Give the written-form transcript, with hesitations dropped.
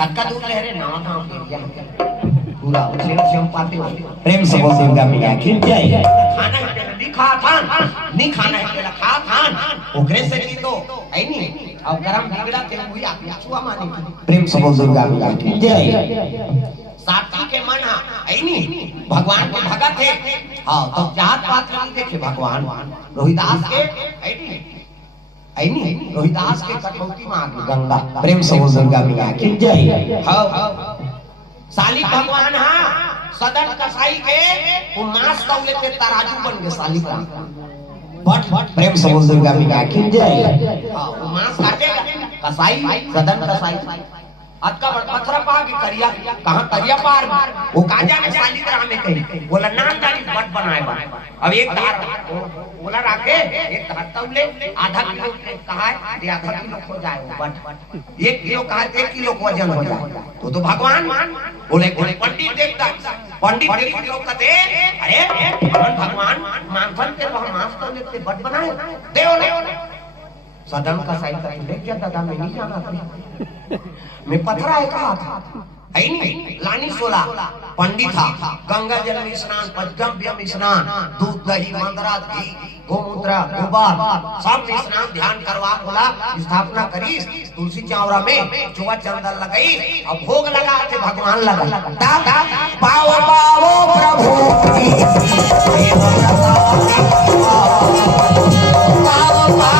कक्का दूर ले रे नाव नाव पे दिया पूरा सेम पाते हो प्रेम से बोल दुर्गा मैया की जय। खाना है दिखा थान नहीं खाना है तेरा खा थान ओकरे से की तो आई नहीं अब गरम बिगड़ा ते हुई आप छुआ माने की प्रेम से बोल दुर्गा मैया की जय। साथी के मन आई नहीं भगवान के भगत है हां तो जात पात नहीं देखे भगवान रोहिदास के आई नहीं रोहिदास के कटौती में आगे गंगा प्रेम से बोल दुर्गा मैया की जय। हां साली भगवान हां सदन कसाई के वो मांस तौले के तराजू बन के साली का बट प्रेम से बोल दुर्गा मैया की जय। हां वो मांस काटेगा कसाई सदन कसाई अक्का पत्थर पा के करिया कहां करिया पार वो काजा ने साली ग्राम में कही बोला नाम दानी बट बनाए बा अब एक धार बोला राके एक धार तौले आधा किलो कहा है आधा किलो हो जाए बट 1 किलो कहा 1 किलो वजन हो जाए तो भगवान बोले पंडित देखता पंडित देख किलो कहते अरे भगवान मानसन के मांस तो लेते बट बनाए देओ ले सदन का साइड का देख क्या दादा मैं नहीं जाना था मैं पथरा है कहा था है नहीं लानी सोला पंडित था गंगा जल में स्नान पंचगव्य में स्नान दूध दही मंदरा घी गोमूत्र गोबर सब में स्नान ध्यान करवा बोला स्थापना करी तुलसी चावरा में चुआ चंदन लगाई अब भोग लगा थे भगवान लगा पाओ पाओ प्रभु पाओ